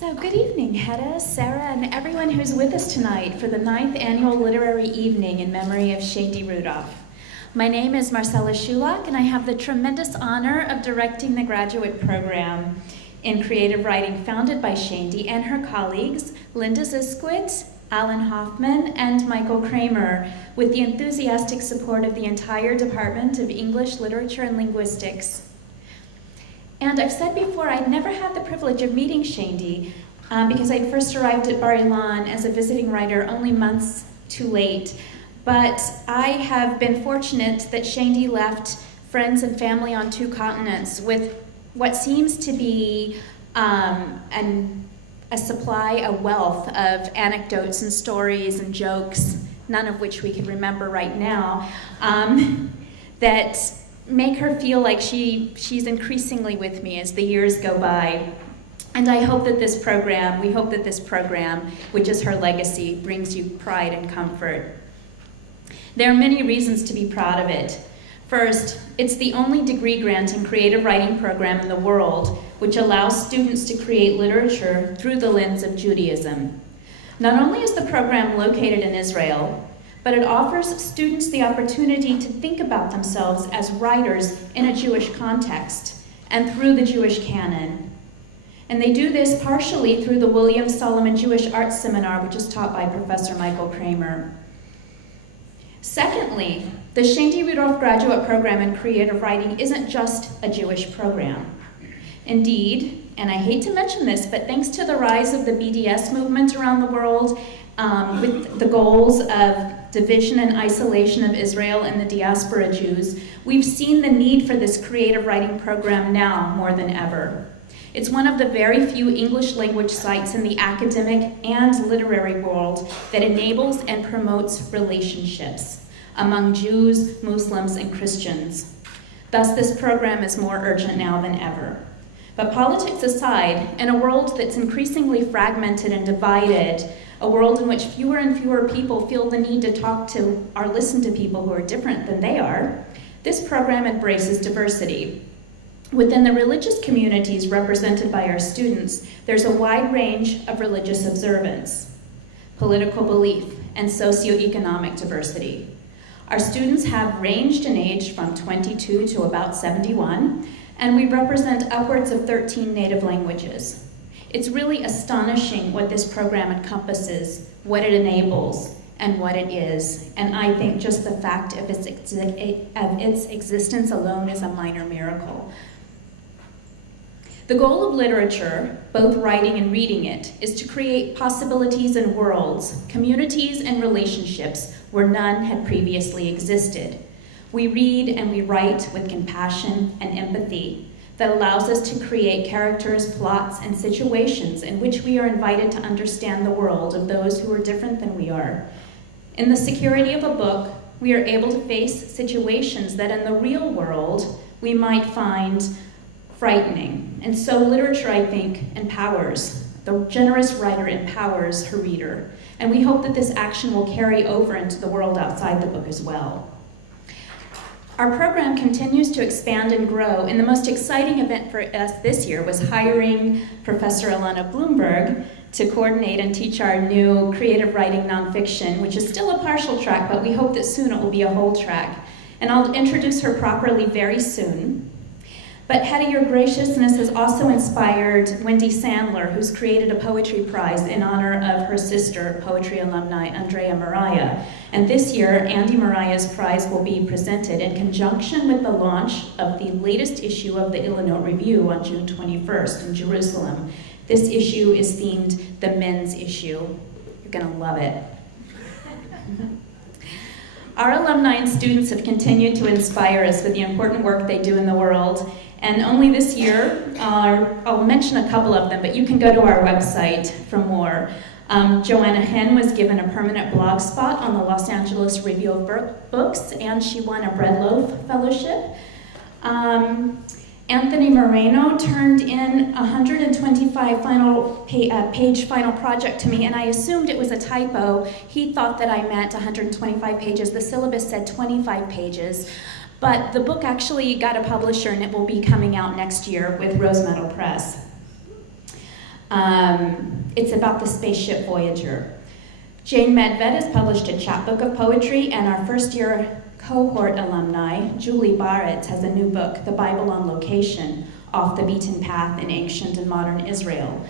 So good evening, Hedda, Sarah, and everyone who's with us tonight for the 9th Annual Literary Evening in memory of Shaindy Rudoff. My name is Marcela Sulak, and I have the tremendous honor of directing the graduate program in creative writing founded by Shaindy and her colleagues, Linda Ziskwitz, Alan Hoffman, and Michael Kramer, with the enthusiastic support of the entire Department of English, Literature, and Linguistics. And I've said before, I'd never had the privilege of meeting Shaindy because I first arrived at Bar-Ilan as a visiting writer only months too late. But I have been fortunate that Shaindy left friends and family on 2 continents with what seems to be a supply, a wealth of anecdotes and stories and jokes, none of which we can remember right now, that make her feel like she's increasingly with me as the years go by. And I hope that this program, which is her legacy, brings you pride and comfort. There are many reasons to be proud of it. First, it's the only degree-granting creative writing program in the world which allows students to create literature through the lens of Judaism. Not only is the program located in Israel, but it offers students the opportunity to think about themselves as writers in a Jewish context and through the Jewish canon. And they do this partially through the William Solomon Jewish Arts Seminar, which is taught by Professor Michael Kramer. Secondly, the Shaindy Rudoff Graduate Program in Creative Writing isn't just a Jewish program. Indeed, and I hate to mention this, but thanks to the rise of the BDS movement around the world, with the goals of division and isolation of Israel and the diaspora Jews, we've seen the need for this creative writing program now more than ever. It's one of the very few English language sites in the academic and literary world that enables and promotes relationships among Jews, Muslims, and Christians. Thus, this program is more urgent now than ever. But politics aside, in a world that's increasingly fragmented and divided, a world in which fewer and fewer people feel the need to talk to or listen to people who are different than they are, this program embraces diversity. Within the religious communities represented by our students, there's a wide range of religious observance, political belief, and socioeconomic diversity. Our students have ranged in age from 22 to about 71, and we represent upwards of 13 native languages. It's really astonishing what this program encompasses, what it enables, and what it is. And I think just the fact of its existence alone is a minor miracle. The goal of literature, both writing and reading it, is to create possibilities and worlds, communities and relationships where none had previously existed. We read and we write with compassion and empathy that allows us to create characters, plots, and situations in which we are invited to understand the world of those who are different than we are. In the security of a book, we are able to face situations that in the real world we might find frightening. And so literature, I think, empowers. The generous writer empowers her reader. And we hope that this action will carry over into the world outside the book as well. Our program continues to expand and grow, and the most exciting event for us this year was hiring Professor Alana Bloomberg to coordinate and teach our new creative writing nonfiction, which is still a partial track, but we hope that soon it will be a whole track. And I'll introduce her properly very soon. But Hedda, your graciousness has also inspired Wendy Sandler, who's created a poetry prize in honor of her sister, poetry alumni Andrea Mariah. And this year, Andy Mariah's prize will be presented in conjunction with the launch of the latest issue of the Illinois Review on June 21st in Jerusalem. This issue is themed the men's issue. You're gonna love it. Our alumni and students have continued to inspire us with the important work they do in the world. And only this year, I'll mention a couple of them, but you can go to our website for more. Joanna Henn was given a permanent blog spot on the Los Angeles Review of Books, and she won a Bread Loaf Fellowship. Anthony Moreno turned in a 125-page final project to me, and I assumed it was a typo. He thought that I meant 125 pages. The syllabus said 25 pages. But the book actually got a publisher, and it will be coming out next year with Rose Meadow Press. It's about the spaceship Voyager. Jane Medved has published a chapbook of poetry, and our first-year cohort alumni, Julie Barrett, has a new book, The Bible on Location, Off the Beaten Path in Ancient and Modern Israel.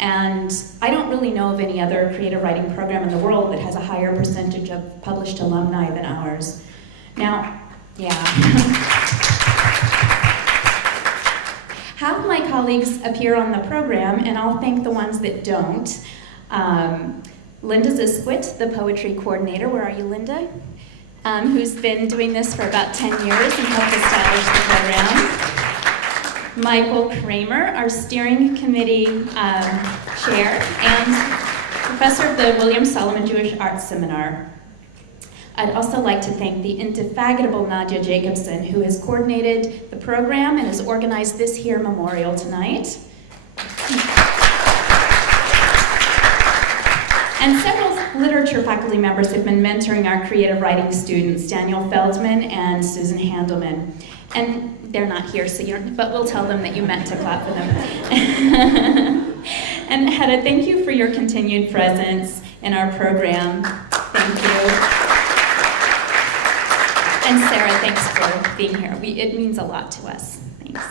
And I don't really know of any other creative writing program in the world that has a higher percentage of published alumni than ours. Now, yeah. Half my colleagues appear on the program, and I'll thank the ones that don't. Linda Zisquit, the poetry coordinator, where are you, Linda? Who's been doing this for about 10 years and helped establish the program. Michael Kramer, our steering committee chair and professor of the William Solomon Jewish Arts Seminar. I'd also like to thank the indefatigable Nadia Jacobson, who has coordinated the program and has organized this here memorial tonight. And several literature faculty members have been mentoring our creative writing students, Daniel Feldman and Susan Handelman. And they're not here, so but we'll tell them that you meant to clap for them. And Hedda, thank you for your continued presence in our program. Thank you. And Sarah, thanks for being here. It means a lot to us. Thanks.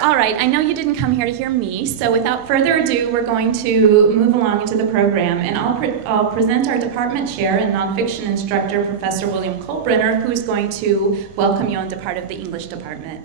All right, I know you didn't come here to hear me, so without further ado, we're going to move along into the program, and I'll present our department chair and nonfiction instructor, Professor William Kolbrenner, who's going to welcome you into part of the English department.